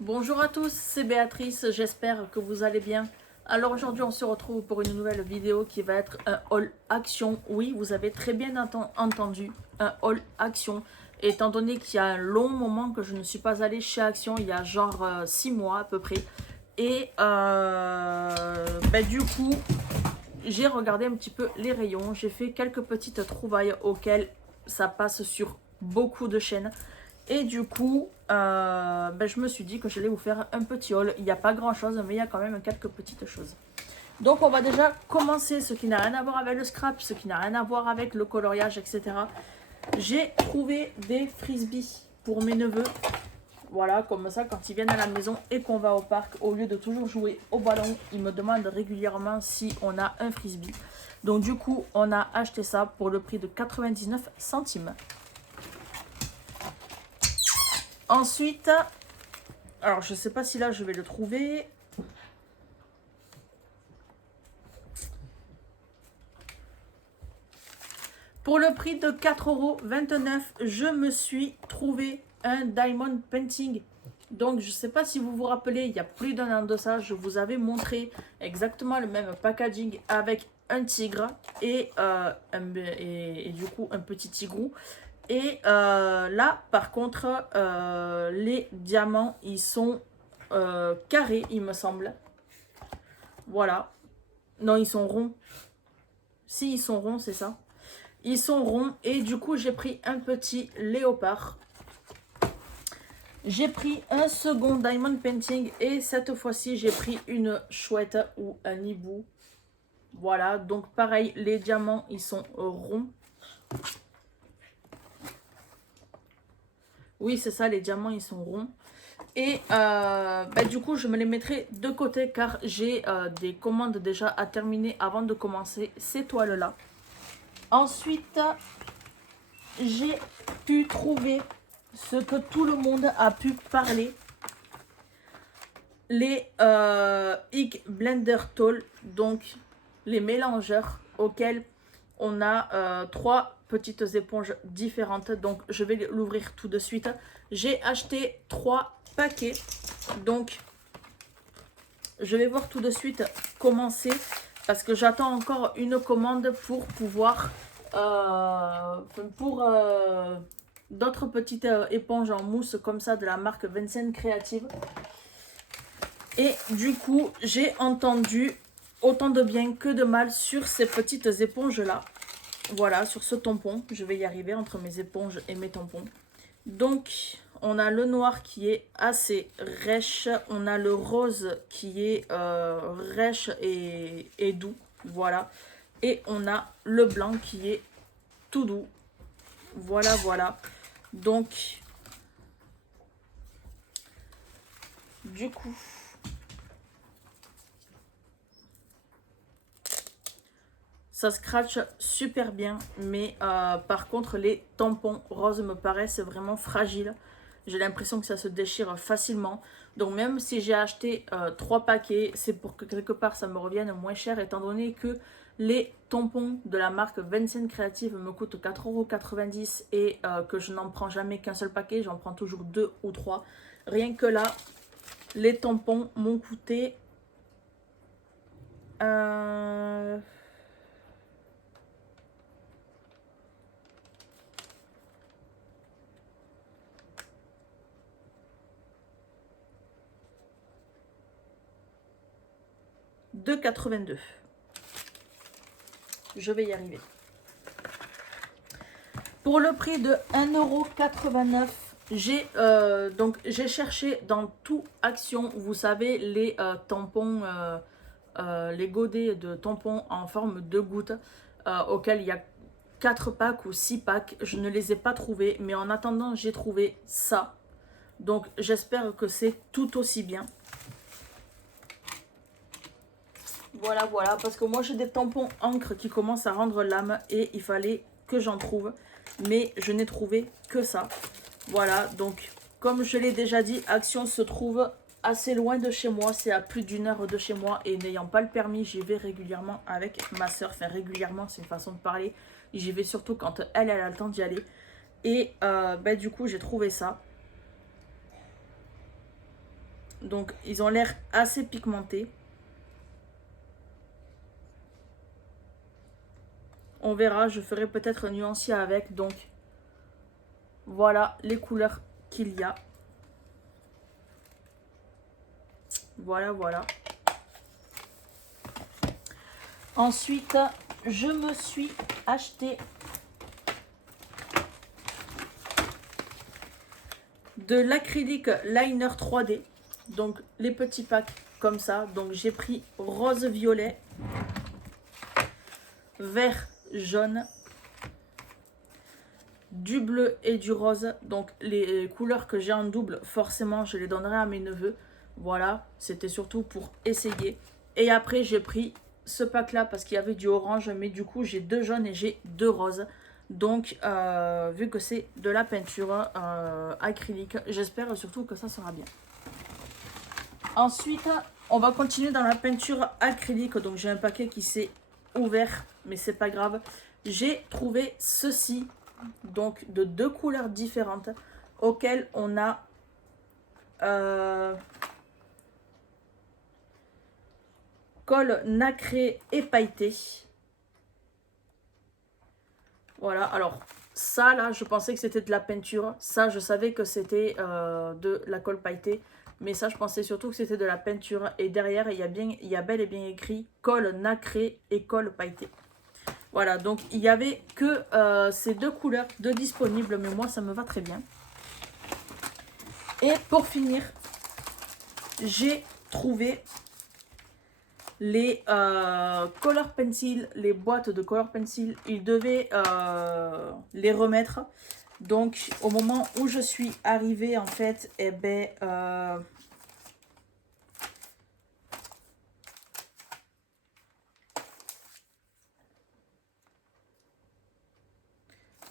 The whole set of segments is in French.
Bonjour à tous, c'est Béatrice, j'espère que vous allez bien. Alors aujourd'hui on se retrouve pour une nouvelle vidéo qui va être un haul action. Oui, vous avez très bien entendu, un haul action. Étant donné qu'il y a un long moment que je ne suis pas allée chez Action, il y a genre 6 mois à peu près. Et du coup, j'ai regardé un petit peu les rayons, j'ai fait quelques petites trouvailles auxquelles ça passe sur beaucoup de chaînes. Et du coup, je me suis dit que j'allais vous faire un petit haul. Il n'y a pas grand chose, mais il y a quand même quelques petites choses. Donc on va déjà commencer ce qui n'a rien à voir avec le scrap, ce qui n'a rien à voir avec le coloriage, etc. J'ai trouvé des frisbees pour mes neveux. Voilà, comme ça, quand ils viennent à la maison et qu'on va au parc, au lieu de toujours jouer au ballon, ils me demandent régulièrement si on a un frisbee. Donc du coup, on a acheté ça pour le prix de 99 centimes. Ensuite, alors je sais pas si là je vais le trouver. Pour le prix de 4,29 €, je me suis trouvé un Diamond Painting. Donc je sais pas si vous vous rappelez, il y a plus d'un an de ça, je vous avais montré exactement le même packaging avec un tigre et du coup un petit tigrou. Et là, par contre, les diamants, ils sont carrés, il me semble. Voilà. Non, ils sont ronds. Si, ils sont ronds, c'est ça. Ils sont ronds. Et du coup, j'ai pris un petit léopard. J'ai pris un second Diamond Painting. Et cette fois-ci, j'ai pris une chouette ou un hibou. Voilà. Donc, pareil, les diamants, ils sont ronds. Oui, c'est ça, les diamants, ils sont ronds. Et du coup, je me les mettrai de côté car j'ai des commandes déjà à terminer avant de commencer ces toiles-là. Ensuite, j'ai pu trouver ce que tout le monde a pu parler. Les Ink Blender Tool, donc les mélangeurs auxquels on a 3 petites éponges différentes. Donc je vais l'ouvrir tout de suite. J'ai acheté 3 paquets. Donc je vais voir tout de suite comment c'est. Parce que j'attends encore une commande pour pouvoir... d'autres petites éponges en mousse comme ça de la marque Vincent Creative. Et du coup, j'ai entendu autant de bien que de mal sur ces petites éponges-là. Voilà, sur ce tampon. Je vais y arriver entre mes éponges et mes tampons. Donc, on a le noir qui est assez rêche. On a le rose qui est rêche et doux. Voilà. Et on a le blanc qui est tout doux. Voilà, voilà. Donc, du coup... ça scratch super bien, mais par contre les tampons roses me paraissent vraiment fragiles. J'ai l'impression que ça se déchire facilement. Donc même si j'ai acheté 3 paquets, c'est pour que quelque part ça me revienne moins cher, étant donné que les tampons de la marque Vincent Creative me coûtent 4,90 € et que je n'en prends jamais qu'un seul paquet, j'en prends toujours 2 ou 3. Rien que là, les tampons m'ont coûté... 2,82 €. Je vais y arriver. Pour le prix de 1,89 €, j'ai cherché dans tout Action, vous savez, les tampons, les godets de tampons en forme de goutte, auxquels il y a 4 packs ou 6 packs. Je ne les ai pas trouvés, mais en attendant, j'ai trouvé ça. Donc, j'espère que c'est tout aussi bien. Voilà, voilà, parce que moi j'ai des tampons encre qui commencent à rendre l'âme et il fallait que j'en trouve. Mais je n'ai trouvé que ça. Voilà, donc comme je l'ai déjà dit, Action se trouve assez loin de chez moi. C'est à plus d'1 heure de chez moi et n'ayant pas le permis, j'y vais régulièrement avec ma soeur. Enfin, régulièrement, c'est une façon de parler. J'y vais surtout quand elle a le temps d'y aller. Et du coup, j'ai trouvé ça. Donc ils ont l'air assez pigmentés. On verra, je ferai peut-être un nuancier avec. Donc voilà les couleurs qu'il y a. Voilà, voilà. Ensuite, je me suis acheté de l'acrylique liner 3D. Donc les petits packs comme ça. Donc j'ai pris rose violet, vert jaune, du bleu et du rose. Donc les couleurs que j'ai en double, forcément je les donnerai à mes neveux. Voilà, c'était surtout pour essayer. Et après j'ai pris ce pack là parce qu'il y avait du orange, mais du coup j'ai 2 jaunes et j'ai 2 roses. Donc vu que c'est de la peinture acrylique, j'espère surtout que ça sera bien. Ensuite on va continuer dans la peinture acrylique. Donc j'ai un paquet qui s'est ouvert, mais c'est pas grave. J'ai trouvé ceci, donc de 2 couleurs différentes, auxquelles on a colle nacré et pailleté. Voilà, alors ça là, je pensais que c'était de la peinture. Ça, je savais que c'était de la colle pailletée. Mais ça, je pensais surtout que c'était de la peinture. Et derrière, il y a bel et bien écrit colle nacré et colle pailletée. Voilà, donc il n'y avait que ces 2 couleurs de disponibles. Mais moi, ça me va très bien. Et pour finir, j'ai trouvé les color pencil, les boîtes de color pencil. Ils devaient les remettre. Donc au moment où je suis arrivée, en fait, eh ben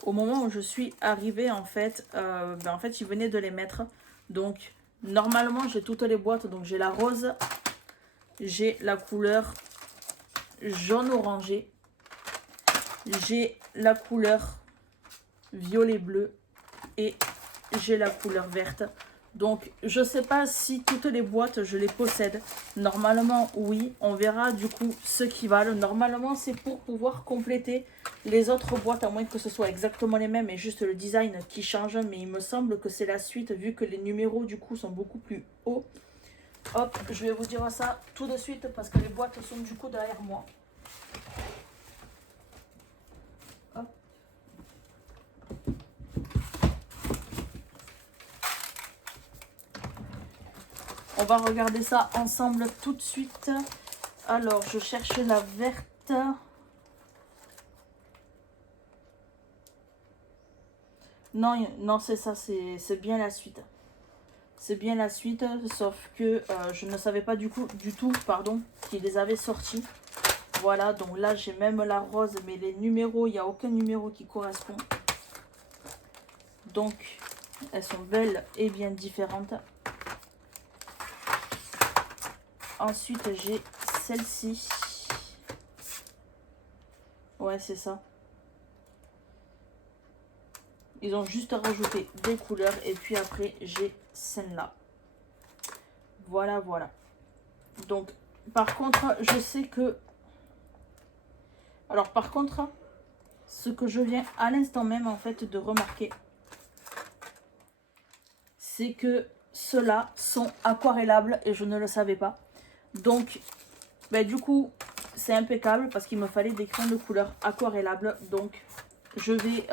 au moment où je suis arrivée, en fait, ils venaient de les mettre. Donc normalement j'ai toutes les boîtes. Donc j'ai la rose, j'ai la couleur jaune orangé, j'ai la couleur violet bleu et j'ai la couleur verte. Donc je sais pas si toutes les boîtes je les possède. Normalement oui, on verra du coup ce qui valent. Normalement c'est pour pouvoir compléter les autres boîtes, à moins que ce soit exactement les mêmes et juste le design qui change. Mais il me semble que c'est la suite, vu que les numéros du coup sont beaucoup plus hauts. Hop, je vais vous dire ça tout de suite parce que les boîtes sont du coup derrière moi. Hop. On va regarder ça ensemble tout de suite. Alors, je cherche la verte. Non, non, c'est ça, c'est bien la suite. C'est bien la suite, sauf que je ne savais pas du tout, qu'ils les avaient sortis. Voilà, donc là, j'ai même la rose, mais les numéros, il n'y a aucun numéro qui correspond. Donc, elles sont belles et bien différentes. Ensuite, j'ai celle-ci. Ouais, c'est ça. Ils ont juste rajouté des couleurs. Et puis après, j'ai celle-là. Voilà, voilà. Donc, par contre, je sais que... Alors, par contre, ce que je viens à l'instant même, en fait, de remarquer, c'est que ceux-là sont aquarellables et je ne le savais pas. Donc, du coup, c'est impeccable parce qu'il me fallait des crayons de couleur aquarellables. Donc, je vais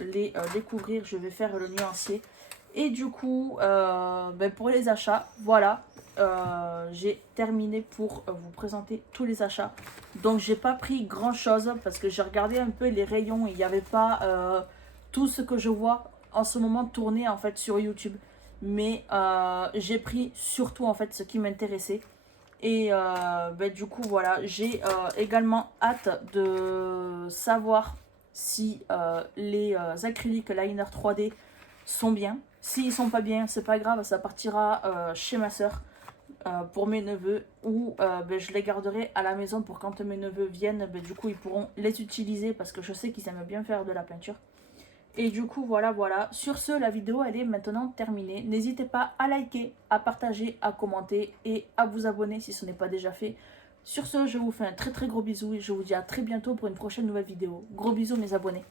les découvrir, je vais faire le nuancier. Et du coup, pour les achats, voilà, j'ai terminé pour vous présenter tous les achats. Donc, j'ai pas pris grand chose parce que j'ai regardé un peu les rayons. Il n'y avait pas tout ce que je vois en ce moment tourner en fait sur YouTube. Mais j'ai pris surtout en fait ce qui m'intéressait. Et du coup voilà, j'ai également hâte de savoir si les acryliques liner 3D sont bien. S'ils sont pas bien, c'est pas grave, ça partira chez ma soeur pour mes neveux. Ou je les garderai à la maison pour quand mes neveux viennent, du coup ils pourront les utiliser parce que je sais qu'ils aiment bien faire de la peinture. Et du coup, voilà. Sur ce, la vidéo, elle est maintenant terminée. N'hésitez pas à liker, à partager, à commenter et à vous abonner si ce n'est pas déjà fait. Sur ce, je vous fais un très gros bisou et je vous dis à très bientôt pour une prochaine nouvelle vidéo. Gros bisous mes abonnés.